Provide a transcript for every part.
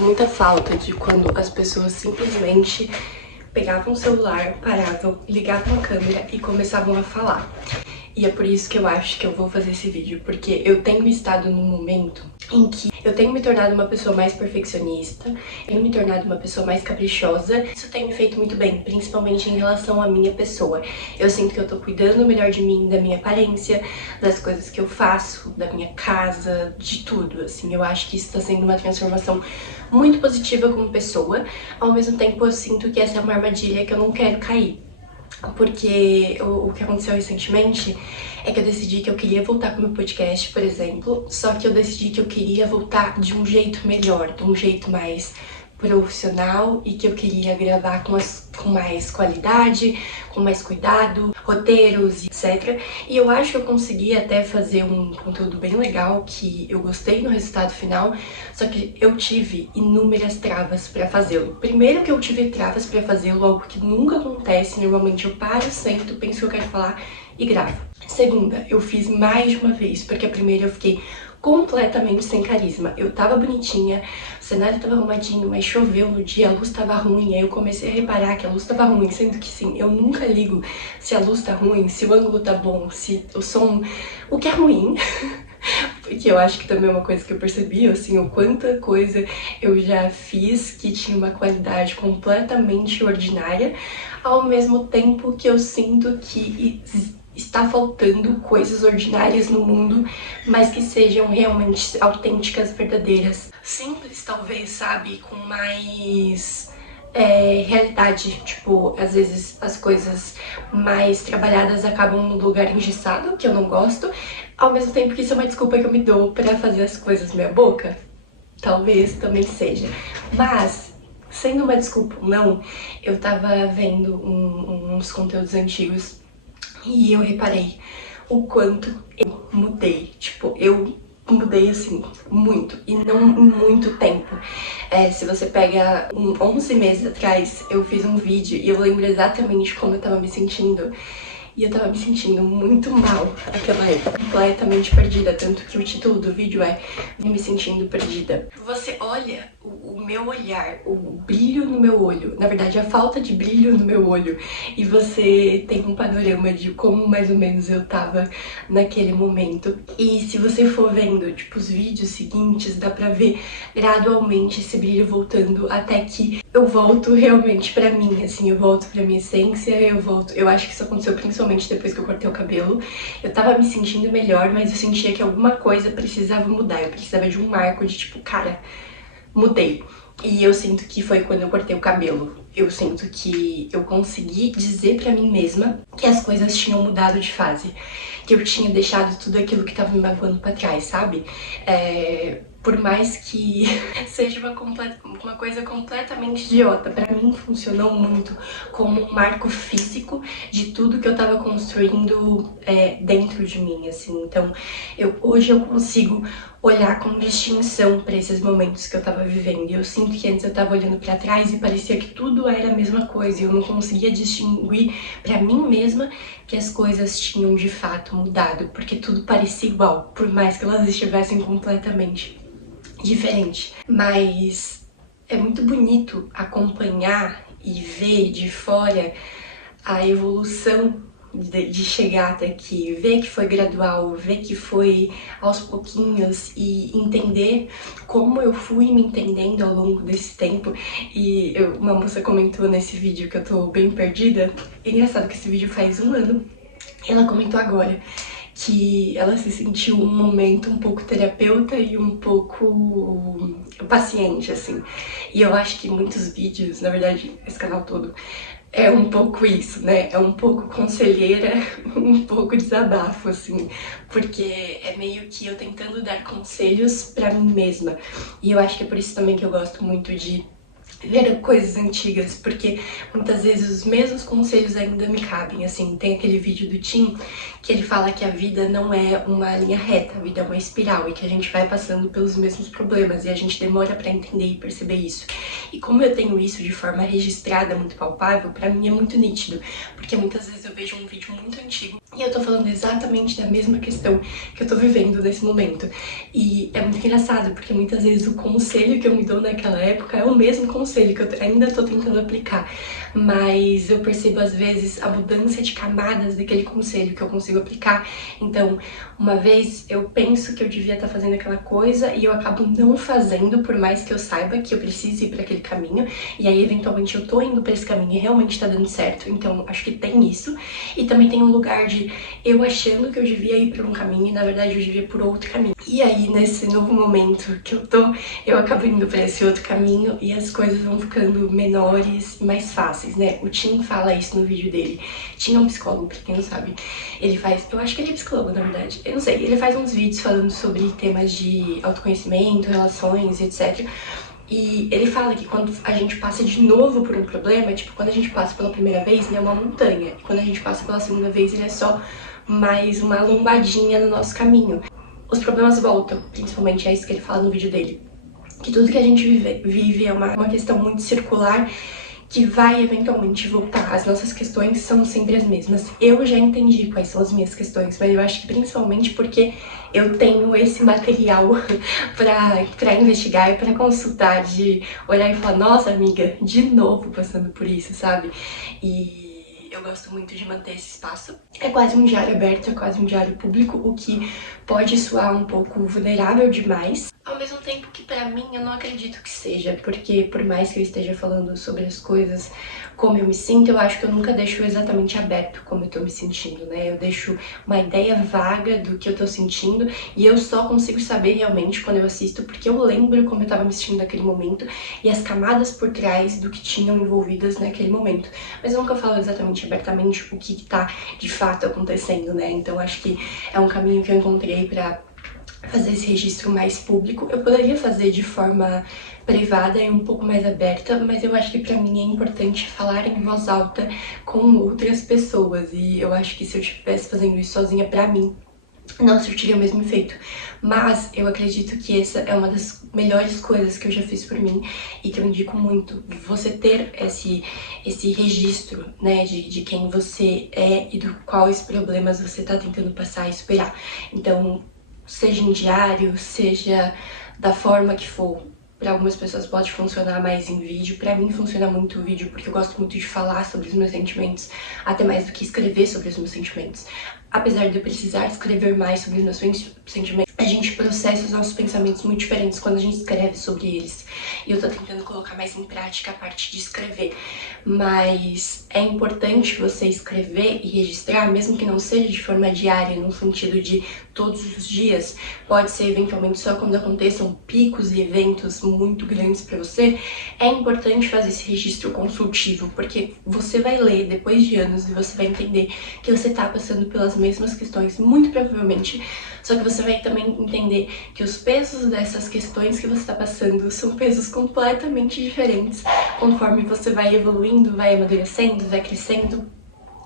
sinto muita falta de quando as pessoas simplesmente pegavam o celular, paravam, ligavam a câmera e começavam a falar. E é por isso que eu acho que eu vou fazer esse vídeo, porque eu tenho estado num momento em que eu tenho me tornado uma pessoa mais perfeccionista, eu tenho me tornado uma pessoa mais caprichosa. Isso tem me feito muito bem, principalmente em relação à minha pessoa. Eu sinto que eu tô cuidando melhor de mim, da minha aparência, das coisas que eu faço, da minha casa, de tudo, assim. Eu acho que isso tá sendo uma transformação muito positiva como pessoa. Ao mesmo tempo, eu sinto que essa é uma armadilha que eu não quero cair. Porque o que aconteceu recentemente é que eu decidi que eu queria voltar com o meu podcast, por exemplo, só que eu decidi que eu queria voltar de um jeito melhor, de um jeito mais profissional e que eu queria gravar com mais qualidade, com mais cuidado, roteiros, etc. E eu acho que eu consegui até fazer um conteúdo bem legal, que eu gostei no resultado final, só que eu tive inúmeras travas pra fazê-lo. Primeiro que eu tive travas pra fazê-lo, algo que nunca acontece, normalmente eu paro, sento, penso o que eu quero falar e gravo. Segunda, eu fiz mais de uma vez, porque a primeira eu fiquei completamente sem carisma. Eu tava bonitinha, o cenário tava arrumadinho, mas choveu no dia, a luz tava ruim, aí eu comecei a reparar que a luz tava ruim, sendo que sim, eu nunca ligo se a luz tá ruim, se o ângulo tá bom, se o som... o que é ruim, porque eu acho que também é uma coisa que eu percebi, assim, o quanta coisa eu já fiz que tinha uma qualidade completamente ordinária, ao mesmo tempo que eu sinto que está faltando coisas ordinárias no mundo, mas que sejam realmente autênticas, verdadeiras. Simples, talvez, sabe? Com mais realidade. Tipo, às vezes as coisas mais trabalhadas acabam no lugar engessado, que eu não gosto, ao mesmo tempo que isso é uma desculpa que eu me dou pra fazer as coisas meia boca. Talvez também seja. Mas, sendo uma desculpa ou não, eu tava vendo uns conteúdos antigos e eu reparei o quanto eu mudei. Tipo, eu mudei assim, muito, e não em muito tempo. Se você pega 11 meses atrás, eu fiz um vídeo e eu lembro exatamente como eu tava me sentindo. E eu tava me sentindo muito mal naquela época, completamente perdida, tanto que o título do vídeo é Me Sentindo Perdida. Você olha o meu olhar, o brilho no meu olho, na verdade a falta de brilho no meu olho, e você tem um panorama de como mais ou menos eu tava naquele momento. E se você for vendo, tipo, os vídeos seguintes, dá pra ver gradualmente esse brilho voltando até que eu volto realmente pra mim, assim, eu volto pra minha essência, eu acho que isso aconteceu principalmente depois que eu cortei o cabelo. Eu tava me sentindo melhor, mas eu sentia que alguma coisa precisava mudar, eu precisava de um marco de tipo, cara, mudei. E eu sinto que foi quando eu cortei o cabelo. Eu sinto que eu consegui dizer pra mim mesma que as coisas tinham mudado de fase, que eu tinha deixado tudo aquilo que tava me magoando pra trás, sabe? Por mais que seja uma coisa completamente idiota, pra mim funcionou muito como um marco físico de tudo que eu tava construindo dentro de mim, assim. Então, hoje eu consigo olhar com distinção pra esses momentos que eu tava vivendo. E eu sinto que antes eu tava olhando pra trás e parecia que tudo era a mesma coisa. E eu não conseguia distinguir pra mim mesma que as coisas tinham de fato mudado, porque tudo parecia igual, por mais que elas estivessem completamente diferente. Mas é muito bonito acompanhar e ver de fora a evolução de chegar até aqui, ver que foi gradual, ver que foi aos pouquinhos e entender como eu fui me entendendo ao longo desse tempo. E uma moça comentou nesse vídeo que eu tô bem perdida. É engraçado que esse vídeo faz 1 ano. Ela comentou agora que ela se sentiu um momento um pouco terapeuta e um pouco paciente, assim. E eu acho que muitos vídeos, na verdade, esse canal todo, é um pouco isso, né? É um pouco conselheira, um pouco desabafo, assim. Porque é meio que eu tentando dar conselhos pra mim mesma. E eu acho que é por isso também que eu gosto muito de ver coisas antigas, porque muitas vezes os mesmos conselhos ainda me cabem, assim, tem aquele vídeo do Tim que ele fala que a vida não é uma linha reta, a vida é uma espiral e que a gente vai passando pelos mesmos problemas e a gente demora pra entender e perceber isso. E como eu tenho isso de forma registrada, muito palpável, pra mim é muito nítido, porque muitas vezes eu vejo um vídeo muito antigo e eu tô falando exatamente da mesma questão que eu tô vivendo nesse momento. E é muito engraçado, porque muitas vezes o conselho que eu me dou naquela época é o mesmo conselho que eu ainda tô tentando aplicar, mas eu percebo às vezes a mudança de camadas daquele conselho que eu consigo aplicar. Então, uma vez eu penso que eu devia estar fazendo aquela coisa e eu acabo não fazendo, por mais que eu saiba que eu preciso ir para aquele caminho, e aí eventualmente eu tô indo para esse caminho e realmente tá dando certo. Então, acho que tem isso. E também tem um lugar de eu achando que eu devia ir por um caminho e na verdade eu devia ir por outro caminho. E aí, nesse novo momento que eu acabo indo para esse outro caminho e as coisas vão ficando menores e mais fáceis, né? O Tim fala isso no vídeo dele. Tim é um psicólogo, pra quem não sabe. Ele faz... Eu acho que ele é psicólogo, na verdade. Eu não sei. Ele faz uns vídeos falando sobre temas de autoconhecimento, relações, etc. E ele fala que quando a gente passa de novo por um problema, tipo, quando a gente passa pela primeira vez, ele é uma montanha. E quando a gente passa pela segunda vez, ele é só mais uma lombadinha no nosso caminho. Os problemas voltam, principalmente é isso que ele fala no vídeo dele. Que tudo que a gente vive é uma questão muito circular que vai eventualmente voltar. As nossas questões são sempre as mesmas. Eu já entendi quais são as minhas questões, mas eu acho que principalmente porque eu tenho esse material pra investigar e pra consultar, de olhar e falar, nossa amiga, de novo passando por isso, sabe? E eu gosto muito de manter esse espaço. É quase um diário aberto, é quase um diário público, o que pode soar um pouco vulnerável demais. Ao mesmo tempo que pra mim eu não acredito que seja, porque por mais que eu esteja falando sobre as coisas como eu me sinto, eu acho que eu nunca deixo exatamente aberto como eu tô me sentindo, né? Eu deixo uma ideia vaga do que eu tô sentindo e eu só consigo saber realmente quando eu assisto, porque eu lembro como eu tava me sentindo naquele momento e as camadas por trás do que tinham envolvidas naquele momento. Mas eu nunca falo exatamente abertamente o que tá de fato acontecendo, né? Então acho que é um caminho que eu encontrei pra fazer esse registro mais público. Eu poderia fazer de forma privada e um pouco mais aberta, mas eu acho que pra mim é importante falar em voz alta com outras pessoas, e eu acho que se eu estivesse fazendo isso sozinha pra mim, não surtiria o mesmo efeito. Mas eu acredito que essa é uma das melhores coisas que eu já fiz por mim e que eu indico muito. Você ter esse registro, né, de quem você é e do quais problemas você tá tentando passar e superar. Então, seja em diário, seja da forma que for. Para algumas pessoas pode funcionar mais em vídeo, pra mim funciona muito o vídeo porque eu gosto muito de falar sobre os meus sentimentos, até mais do que escrever sobre os meus sentimentos. Apesar de eu precisar escrever mais sobre os meus sentimentos, a gente processa os nossos pensamentos muito diferentes quando a gente escreve sobre eles. E eu tô tentando colocar mais em prática a parte de escrever. Mas é importante você escrever e registrar, mesmo que não seja de forma diária, no sentido de todos os dias. Pode ser eventualmente só quando aconteçam picos e eventos muito grandes pra você. É importante fazer esse registro consultivo, porque você vai ler depois de anos e você vai entender que você tá passando pelas mesmas questões, muito provavelmente, só que você vai também entender que os pesos dessas questões que você está passando são pesos completamente diferentes conforme você vai evoluindo, vai amadurecendo, vai crescendo.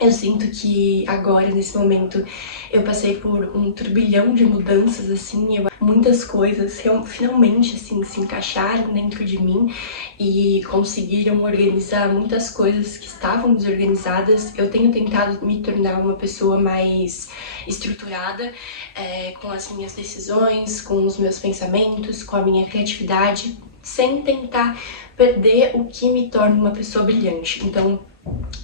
Eu sinto que agora, nesse momento, eu passei por um turbilhão de mudanças, assim, muitas coisas finalmente, assim, se encaixaram dentro de mim e conseguiram organizar muitas coisas que estavam desorganizadas. Eu tenho tentado me tornar uma pessoa mais estruturada, com as minhas decisões, com os meus pensamentos, com a minha criatividade, sem tentar perder o que me torna uma pessoa brilhante. Então,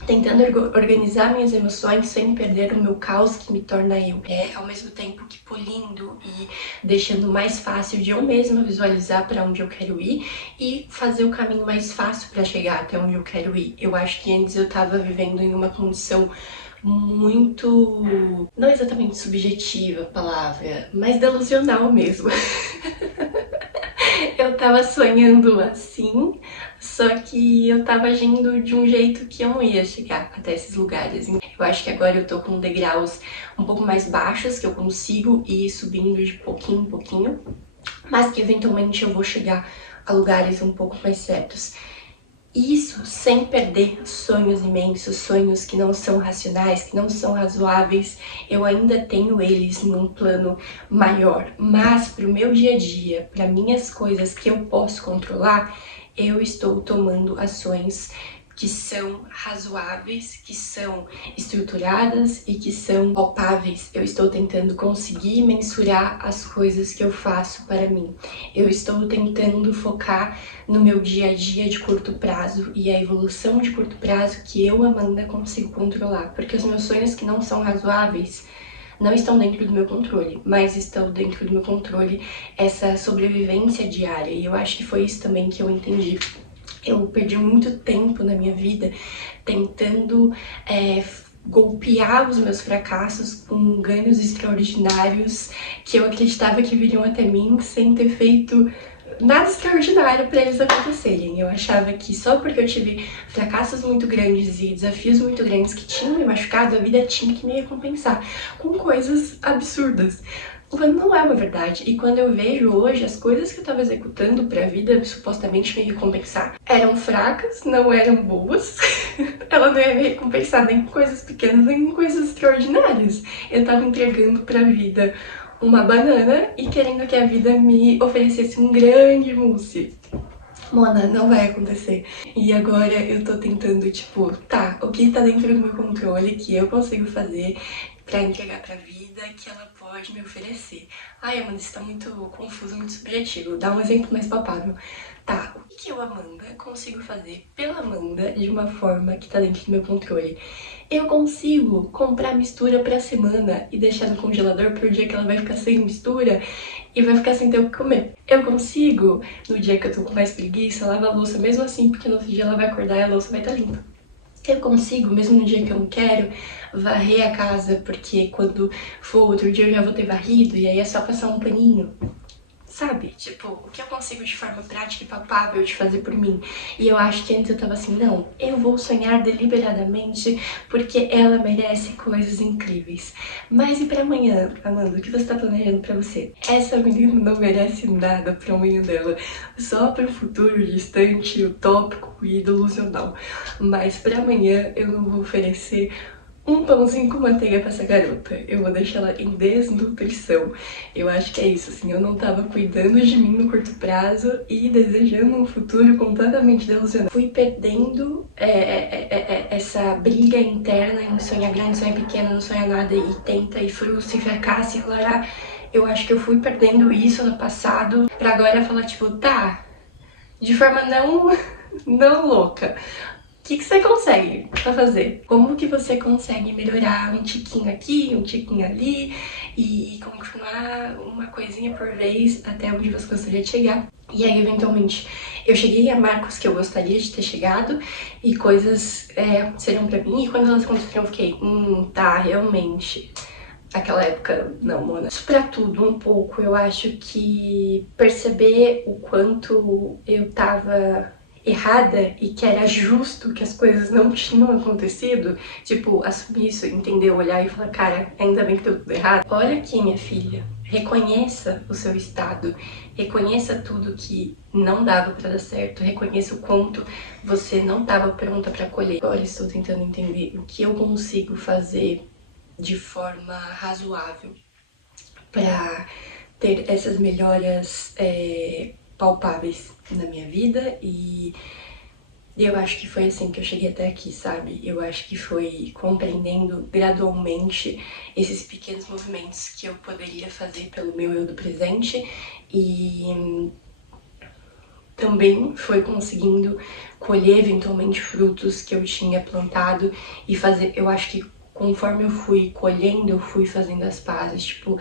tentando organizar minhas emoções sem perder o meu caos que me torna eu. Ao mesmo tempo que polindo e deixando mais fácil de eu mesma visualizar para onde eu quero ir e fazer o caminho mais fácil para chegar até onde eu quero ir. Eu acho que antes eu tava vivendo em uma condição muito, não exatamente subjetiva a palavra, mas delusional mesmo. Eu tava sonhando assim, só que eu tava agindo de um jeito que eu não ia chegar até esses lugares. Eu acho que agora eu tô com degraus um pouco mais baixos, que eu consigo ir subindo de pouquinho em pouquinho, mas que eventualmente eu vou chegar a lugares um pouco mais certos. Isso sem perder sonhos imensos, sonhos que não são racionais, que não são razoáveis. Eu ainda tenho eles num plano maior, mas para o meu dia a dia, para minhas coisas que eu posso controlar, eu estou tomando ações que são razoáveis, que são estruturadas e que são palpáveis. Eu estou tentando conseguir mensurar as coisas que eu faço para mim. Eu estou tentando focar no meu dia a dia de curto prazo e a evolução de curto prazo que eu, Amanda, consigo controlar. Porque os meus sonhos que não são razoáveis não estão dentro do meu controle, mas estão dentro do meu controle essa sobrevivência diária. E eu acho que foi isso também que eu entendi. Eu perdi muito tempo na minha vida tentando golpear os meus fracassos com ganhos extraordinários que eu acreditava que viriam até mim sem ter feito nada extraordinário para eles acontecerem. Eu achava que só porque eu tive fracassos muito grandes e desafios muito grandes que tinham me machucado, a vida tinha que me recompensar com coisas absurdas. Quando não é uma verdade. E quando eu vejo hoje as coisas que eu tava executando pra vida supostamente me recompensar eram fracas, não eram boas. Ela não ia me recompensar nem com coisas pequenas, nem com coisas extraordinárias. Eu tava entregando pra vida uma banana e querendo que a vida me oferecesse um grande mousse. Mona, não vai acontecer. E agora eu tô tentando, tipo, tá, o que tá dentro do meu controle que eu consigo fazer pra entregar pra vida que ela pode me oferecer. Ai, Amanda, isso tá muito confuso, muito subjetivo. Dá um exemplo mais palpável. Tá, o que eu, Amanda, consigo fazer pela Amanda de uma forma que tá dentro do meu controle? Eu consigo comprar mistura pra semana e deixar no congelador pro dia que ela vai ficar sem mistura e vai ficar sem ter o que comer. Eu consigo, no dia que eu tô com mais preguiça, lavar a louça mesmo assim, porque no outro dia ela vai acordar e a louça vai estar limpa. Eu consigo, mesmo no dia que eu não quero, varrer a casa, porque quando for outro dia eu já vou ter varrido e aí é só passar um paninho. Sabe? Tipo, o que eu consigo de forma prática e palpável de fazer por mim. E eu acho que antes eu tava assim, não, eu vou sonhar deliberadamente porque ela merece coisas incríveis. Mas e pra amanhã, Amanda, o que você tá planejando pra você? Essa menina não merece nada pra amanhã dela. Só pro futuro distante, utópico e delusional. Mas pra amanhã eu não vou oferecer um pãozinho com manteiga pra essa garota. Eu vou deixar ela em desnutrição. Eu acho que é isso, assim, eu não tava cuidando de mim no curto prazo e desejando um futuro completamente delusional. Fui perdendo essa briga interna em sonhar grande, sonhar pequeno, não sonhar nada e tenta e frustra e fracassa e largar. Eu acho que eu fui perdendo isso no passado pra agora falar, tipo, tá, de forma não louca. O que você consegue fazer? Como que você consegue melhorar um tiquinho aqui, um tiquinho ali e continuar uma coisinha por vez até onde você gostaria de chegar? E aí, eventualmente, eu cheguei a marcos que eu gostaria de ter chegado e coisas seriam pra mim. E quando elas aconteceram, eu fiquei, tá, realmente. Naquela época, não, Mona. Isso pra tudo, um pouco. Eu acho que perceber o quanto eu tava errada e que era justo que as coisas não tinham acontecido, tipo, assumir isso, entender, olhar e falar, cara, ainda bem que deu tudo errado. Olha aqui, minha filha, reconheça o seu estado, reconheça tudo que não dava pra dar certo, reconheça o quanto você não estava pronta pra colher. Agora estou tentando entender o que eu consigo fazer de forma razoável pra ter essas melhoras palpáveis na minha vida e eu acho que foi assim que eu cheguei até aqui, sabe? Eu acho que foi compreendendo gradualmente esses pequenos movimentos que eu poderia fazer pelo meu eu do presente e também foi conseguindo colher eventualmente frutos que eu tinha plantado e fazer, eu acho que conforme eu fui colhendo, eu fui fazendo as pazes, tipo,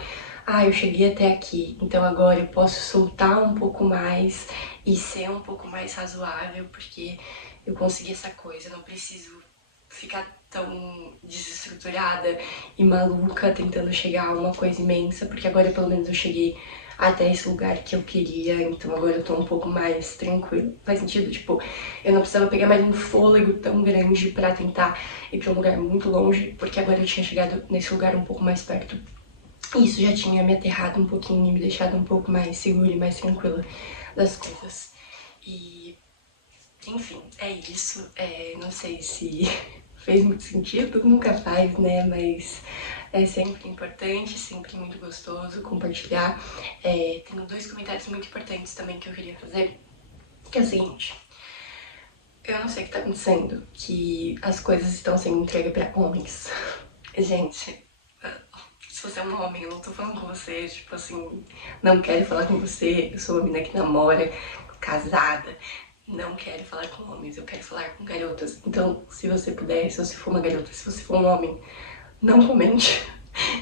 eu cheguei até aqui, então agora eu posso soltar um pouco mais e ser um pouco mais razoável, porque eu consegui essa coisa, eu não preciso ficar tão desestruturada e maluca tentando chegar a uma coisa imensa, porque agora pelo menos eu cheguei até esse lugar que eu queria, então agora eu tô um pouco mais tranquila. Faz sentido? Tipo, eu não precisava pegar mais um fôlego tão grande pra tentar ir pra um lugar muito longe, porque agora eu tinha chegado nesse lugar um pouco mais perto. Isso já tinha me aterrado um pouquinho e me deixado um pouco mais segura e mais tranquila das coisas. E Enfim, é isso. Não sei se fez muito sentido, nunca faz, né? Mas é sempre importante, sempre muito gostoso compartilhar. Tenho 2 comentários muito importantes também que eu queria fazer, que é o seguinte. Eu não sei o que tá acontecendo, que as coisas estão sendo entregues pra homens. Gente, se você é um homem, eu não tô falando com você, tipo assim, não quero falar com você, eu sou uma menina que namora, casada, não quero falar com homens, eu quero falar com garotas. Então, se você puder, se você for uma garota, se você for um homem, não comente.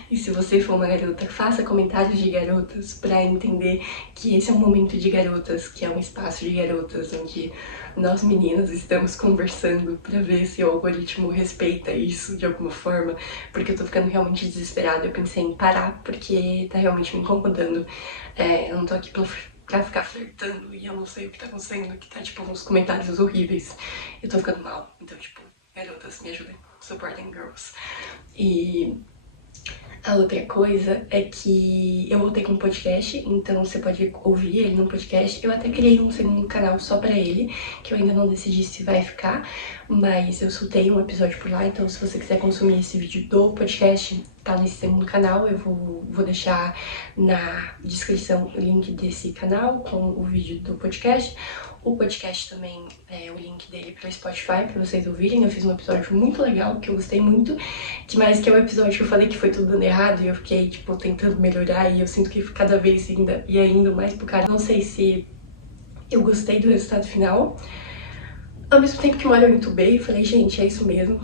E se você for uma garota, faça comentários de garotas pra entender que esse é um momento de garotas, que é um espaço de garotas, onde nós meninas estamos conversando pra ver se o algoritmo respeita isso de alguma forma, porque eu tô ficando realmente desesperada. Eu pensei em parar, porque tá realmente me incomodando. Eu não tô aqui pra ficar flertando e eu não sei o que tá acontecendo, que tá tipo uns comentários horríveis. Eu tô ficando mal, então tipo, garotas, me ajudem, supporting girls. E a outra coisa é que eu voltei com um podcast, então você pode ouvir ele no podcast. Eu até criei um segundo canal só pra ele, que eu ainda não decidi se vai ficar, mas eu soltei um episódio por lá, então se você quiser consumir esse vídeo do podcast, tá nesse segundo canal. Eu vou deixar na descrição o link desse canal com o vídeo do podcast. O podcast também, o link dele pro Spotify, pra vocês ouvirem. Eu fiz um episódio muito legal, que eu gostei muito, que é o episódio que eu falei que foi tudo dando errado e eu fiquei, tipo, tentando melhorar e eu sinto que cada vez ia indo mais pro cara. Não sei se eu gostei do resultado final. Ao mesmo tempo que uma hora eu entubei, eu falei, gente, é isso mesmo.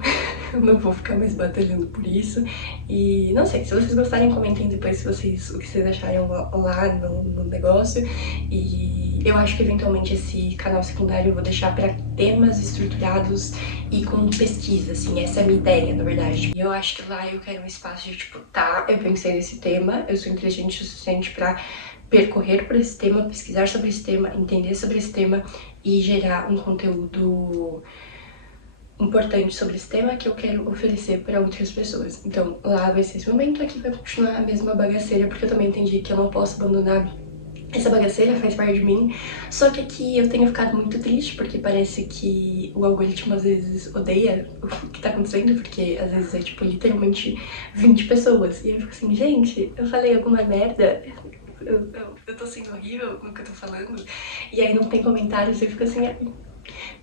Eu não vou ficar mais batalhando por isso. E não sei, se vocês gostarem, comentem depois o que vocês acharam lá no negócio. E eu acho que eventualmente esse canal secundário eu vou deixar pra temas estruturados e com pesquisa, assim. Essa é a minha ideia, na verdade. E eu acho que lá eu quero um espaço de, tipo, eu pensei nesse tema, eu sou inteligente o suficiente pra percorrer por esse tema, pesquisar sobre esse tema, entender sobre esse tema e gerar um conteúdo importante sobre esse tema que eu quero oferecer para outras pessoas. Então lá vai ser esse momento, aqui vai continuar a mesma bagaceira, porque eu também entendi que eu não posso abandonar essa bagaceira, faz parte de mim. Só que aqui eu tenho ficado muito triste, porque parece que o algoritmo às vezes odeia o que tá acontecendo, porque às vezes é tipo literalmente 20 pessoas. E eu fico assim, gente, eu falei alguma merda? Eu tô sendo horrível no que eu tô falando? E aí não tem comentários, eu fico assim,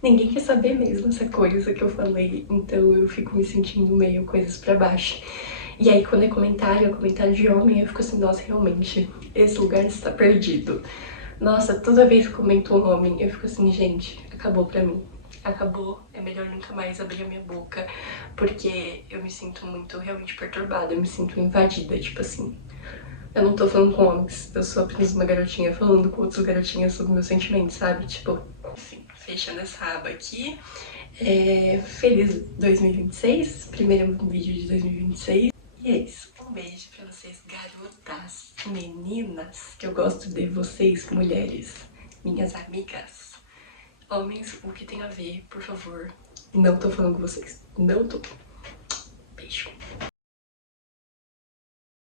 ninguém quer saber mesmo essa coisa que eu falei, então eu fico me sentindo meio coisas pra baixo. E aí quando é comentário de homem, eu fico assim, nossa, realmente, esse lugar está perdido. Nossa, toda vez que comento um homem, eu fico assim, gente, acabou pra mim. Acabou, é melhor nunca mais abrir a minha boca, porque eu me sinto muito realmente perturbada, eu me sinto invadida, tipo assim. Eu não tô falando com homens, eu sou apenas uma garotinha falando com outras garotinhas sobre meus sentimentos, sabe? Tipo, enfim, fechando essa aba aqui. Feliz 2026, primeiro vídeo de 2026. E é isso. Um beijo pra vocês, garotas, meninas, que eu gosto de vocês, mulheres, minhas amigas. Homens, o que tem a ver, por favor. Não tô falando com vocês. Não tô. Beijo.